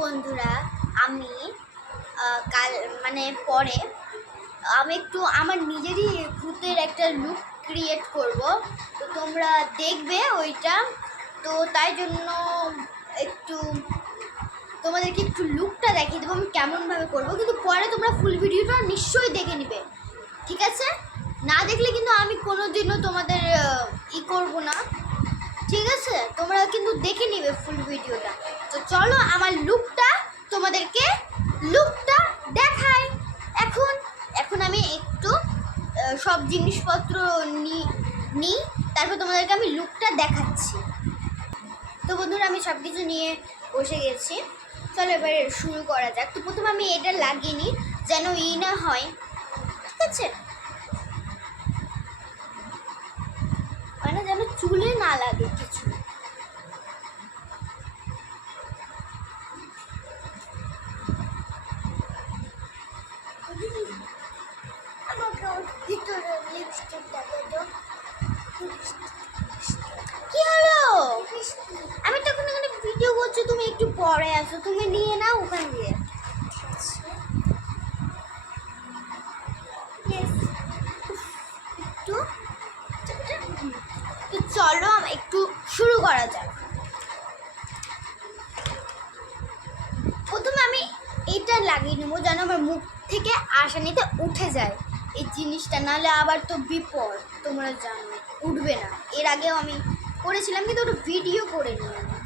বন্ধুরা, আমি কাল পরে আমি একটু আমার নিজেরই ভূতের একটা লুক ক্রিয়েট করব। তো তোমরা দেখবে ওইটা। তো তাই জন্য একটু তোমাদেরকে একটু লুকটা দেখিয়ে দেবো আমি কেমনভাবে করব, কিন্তু পরে তোমরা ফুল ভিডিওটা নিশ্চয়ই দেখে নিবে, ঠিক আছে? না দেখলে কিন্তু আমি কোনোদিনও তোমাদের করব না, ঠিক আছে? তোমরা কিন্তু দেখে নিবে ফুল ভিডিওটা। তো চলো আমার তোমাদেরকে লুকটা দেখাই। এখন এখন আমি একটু সব জিনিসপত্র নিই, তারপর তোমাদেরকে আমি লুকটা দেখাচ্ছি। তো বন্ধুরা, আমি সব কিছু নিয়ে বসে গেছি। চলো এবারে শুরু করা যাক। তো প্রথমে আমি এটা লাগিয়ে নিই যেন না হয়, ঠিক আছে? মানে যেন চুলে না লাগে কিছু। কি হলো? আমি তখন এখানে ভিডিও করছি, তুমি একটু পরে আসো, তুমি নিয়ে নাও ওখান দিয়ে। একটু তো চলো একটু শুরু করা যাক। প্রথমে আমি এটা লাগিয়ে নেবো যেন আমার মুখ থেকে আসানিতে উঠে যায় এই জিনিসটা, নাহলে আবার তো বিপদ, তোমরা জানো উঠবে না। এর আগেও আমি করেছিলাম, কিন্তু ওটা ভিডিও করে নিই আমি।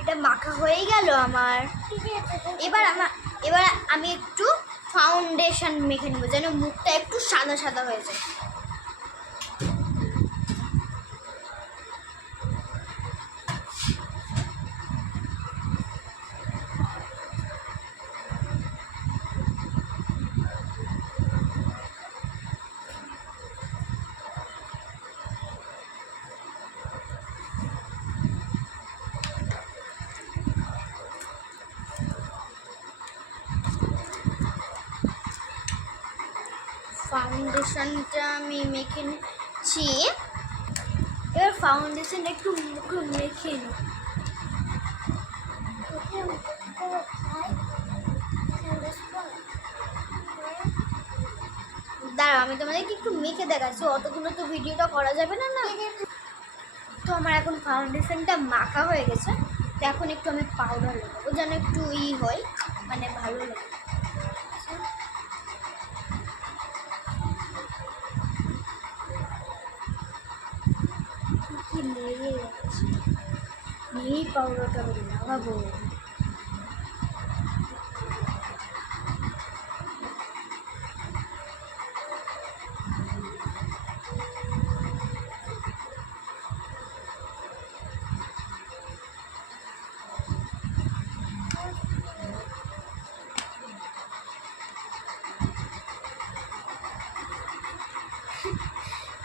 এটা মাখা হয়ে গেল আমার। এবার আমি একটু ফাউন্ডেশন মেখে নেবো যেন মুখটা একটু সাদা সাদা হয়ে যায়। ফাউন্ডেশনটা আমি মেখে নিচ্ছি। এবার ফাউন্ডেশন একটু মুখে মেখে নিই। দাঁড়াও, আমি তোমাদেরকে একটু মেখে দেখাচ্ছি, অতগুলো তো ভিডিওটা করা যাবে না। তো আমার এখন ফাউন্ডেশনটা মাখা হয়ে গেছে। তো এখন একটু আমি পাউডার লাগাবো যেন একটু হয়, মানে ভালো লাগে। কি লেগে যাচ্ছে, এই পাউডারটা লাগাবো।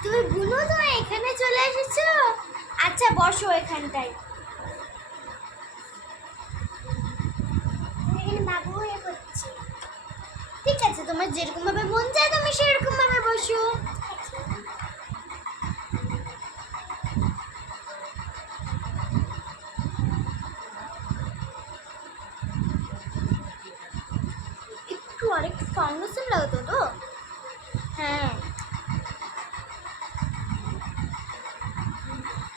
তুমি বুনু, তুমি এখানে চলে এসেছো? আচ্ছা বসো এখানটায়। ঠিক আছে, তোমার যেরকম ভাবে মন চায় তুমি সেরকম ভাবে বসো। একটু আরেকটু ফাউন্ডেশন লাগাতো তো। হ্যাঁ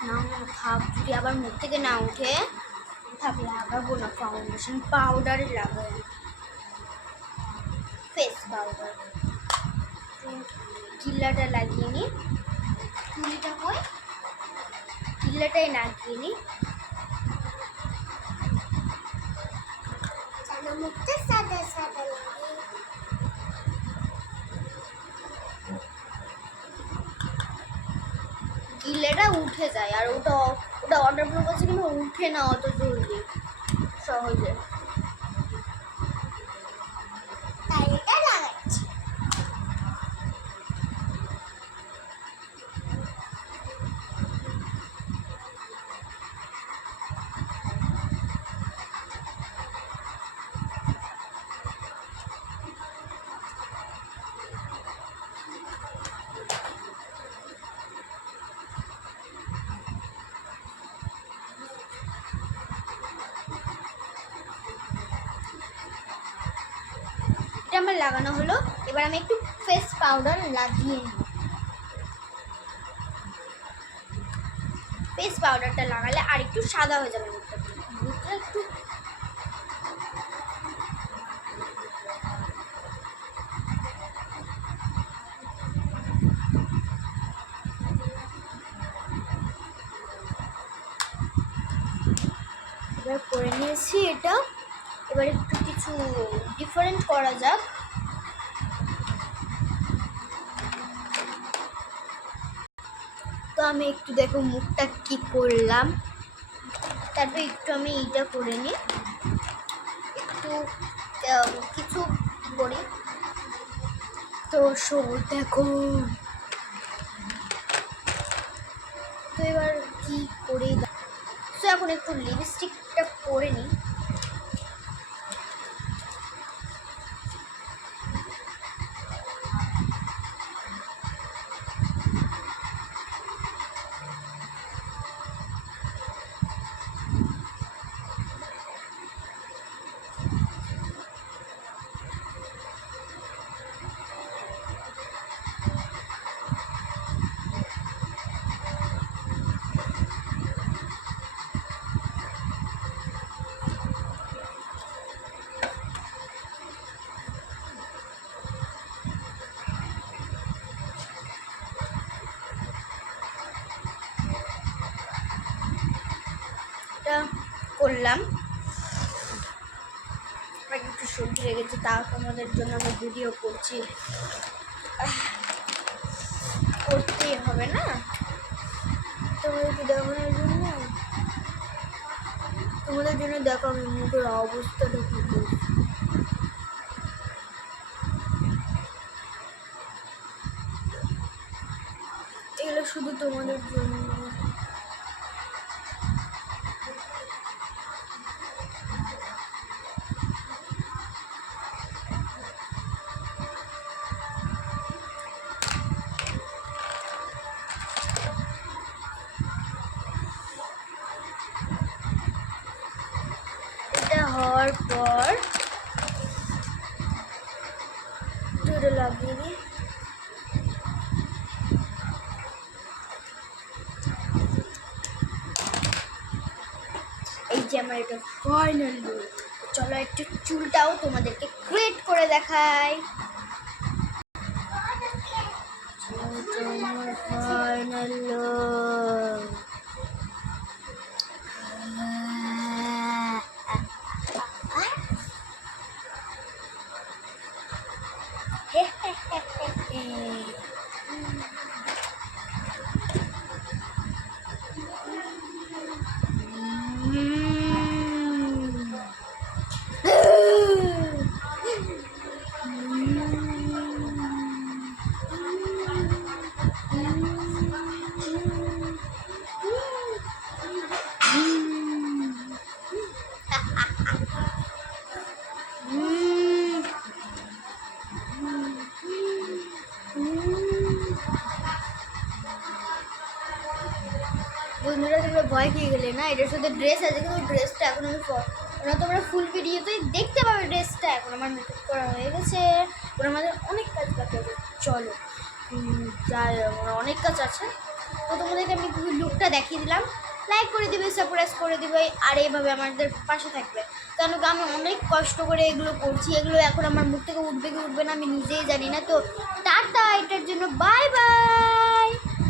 না, থাক, যদি আবার মুখ থেকে না উঠে থাক, লাগাবো না ফাউন্ডেশন, পাউডার লাগাই, ফেস পাউডার। কিল্লাটা লাগিয়ে নি, তুলিটা কই, কিল্লাটাই লাগিয়ে নি। মুখটা সাদা সাদা লাগে। গিলেটা উঠে যায়, আর ওটা অর্ডার করছে কিন্তু উঠে না অত জলদি সহজে। তাই আমার লাগানো হলো। এবার আমি একটু ফেস পাউডার লাগিয়ে নিই। ফেস পাউডারটা লাগালে আর একটু সাদা হয়ে যাবে মুখটা। মুখটা একটু এবার করে নিয়েছি এটা। এবার একটু কিছু ডিফারেন্ট করা যাক। তো আমি একটু দেখো মুখটা কি করলাম, তারপর একটু আমি এইটা করে নিই, একটু কিছু করি। তো দেখো, তো এবার কি করি, তো এখন একটু লিপস্টিকটা পরে নিই। করলাম, একটু সর্দি লেগেছে, তাও তোমাদের জন্য আমি ভিডিও করছি, করতেই হবে না তোমাদেরকে দেখানোর জন্য। তোমাদের জন্য দেখো আমি মুখের অবস্থাটা কি করছি। এগুলো শুধু তোমাদের জন্য। এটা হওয়ার পর এটা লাগিয়ে দিই। এই যে আমার এটা ফাইনাল লুক। চলো একটু চুলটাও তোমাদেরকে ক্রিয়েট করে দেখাই। আমার ফাইনাল লুক। বন্ধুরা তোমরা ভয় খেয়ে গেলে না, এটার সাথে ড্রেস আছে, কিন্তু ড্রেসটা এখন আমি ওরা তোমরা ফুল ভিডিওতেই দেখতে পাবে ড্রেসটা। এখন আমার মেকআপ করা হয়ে গেছে, ওরা আমাদের অনেক কাজ বাকি আছে। চলো যাই, আমার অনেক কাজ আছে। তো তোমাদেরকে আমি লুকটা দেখিয়ে দিলাম। লাইক করে দিবে, সারপ্রাইজ করে দিবে, আর এইভাবে আমাদের পাশে থাকবে। কেন কি আমি অনেক কষ্ট করে এগুলো করছি, এগুলো এখন আমার মুখ থেকে উঠবে কি উঠবে না আমি নিজেই জানি না। তো টাটা, এটার জন্য বাই বাই।